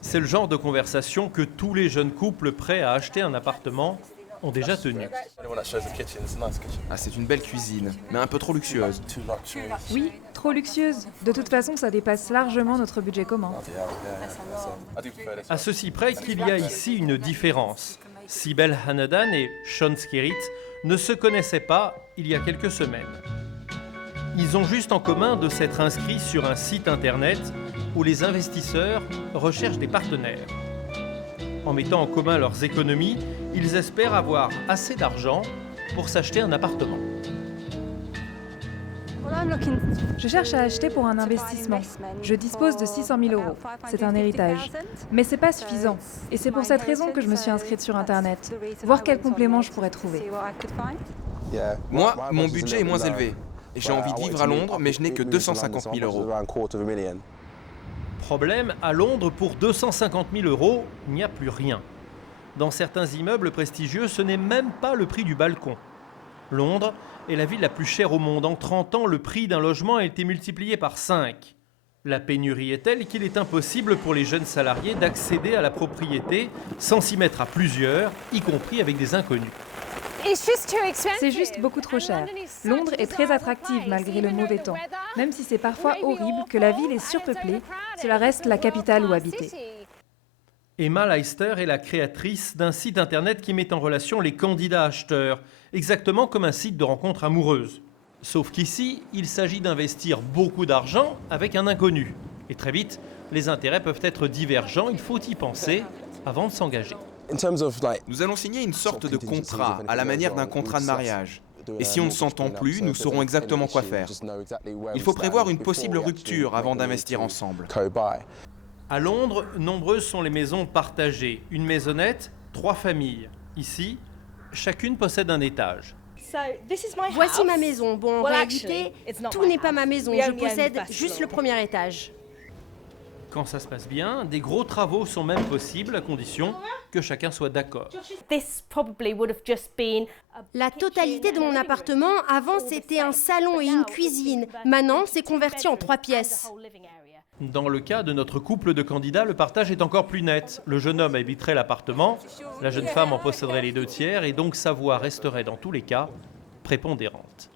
C'est le genre de conversation que tous les jeunes couples prêts à acheter un appartement ont déjà tenu. Ah, c'est une belle cuisine, mais un peu trop luxueuse. Oui, trop luxueuse. De toute façon, ça dépasse largement notre budget commun. À ceci près qu'il y a ici une différence. Sibel Hanadan et Sean Skerritt ne se connaissaient pas il y a quelques semaines. Ils ont juste en commun de s'être inscrits sur un site internet où les investisseurs recherchent des partenaires. En mettant en commun leurs économies, ils espèrent avoir assez d'argent pour s'acheter un appartement. Je cherche à acheter pour un investissement. Je dispose de 600 000 euros. C'est un héritage. Mais c'est pas suffisant. Et c'est pour cette raison que je me suis inscrite sur Internet. Voir quels compléments je pourrais trouver. Moi, mon budget est moins élevé. Et j'ai envie de vivre à Londres, mais je n'ai que 250 000 euros. Problème, à Londres, pour 250 000 euros, il n'y a plus rien. Dans certains immeubles prestigieux, ce n'est même pas le prix du balcon. Londres est la ville la plus chère au monde. En 30 ans, le prix d'un logement a été multiplié par 5. La pénurie est telle qu'il est impossible pour les jeunes salariés d'accéder à la propriété sans s'y mettre à plusieurs, y compris avec des inconnus. C'est juste beaucoup trop cher. Londres est très attractive malgré le mauvais temps. Même si c'est parfois horrible que la ville est surpeuplée, cela reste la capitale où habiter. Emma Leister est la créatrice d'un site internet qui met en relation les candidats acheteurs, exactement comme un site de rencontre amoureuse. Sauf qu'ici, il s'agit d'investir beaucoup d'argent avec un inconnu. Et très vite, les intérêts peuvent être divergents, il faut y penser avant de s'engager. Nous allons signer une sorte de contrat, à la manière d'un contrat de mariage. Et si on ne s'entend plus, nous saurons exactement quoi faire. Il faut prévoir une possible rupture avant d'investir ensemble. À Londres, nombreuses sont les maisons partagées. Une maisonnette, 3 familles. Ici, chacune possède un étage. Voici ma maison. Bon, en réalité, tout n'est pas ma maison. Je possède juste le premier étage. Quand ça se passe bien, des gros travaux sont même possibles à condition que chacun soit d'accord. La totalité de mon appartement, avant, c'était un salon et une cuisine. Maintenant, c'est converti en 3 pièces. Dans le cas de notre couple de candidats, le partage est encore plus net. Le jeune homme habiterait l'appartement, la jeune femme en posséderait les 2 tiers et donc sa voix resterait dans tous les cas prépondérante.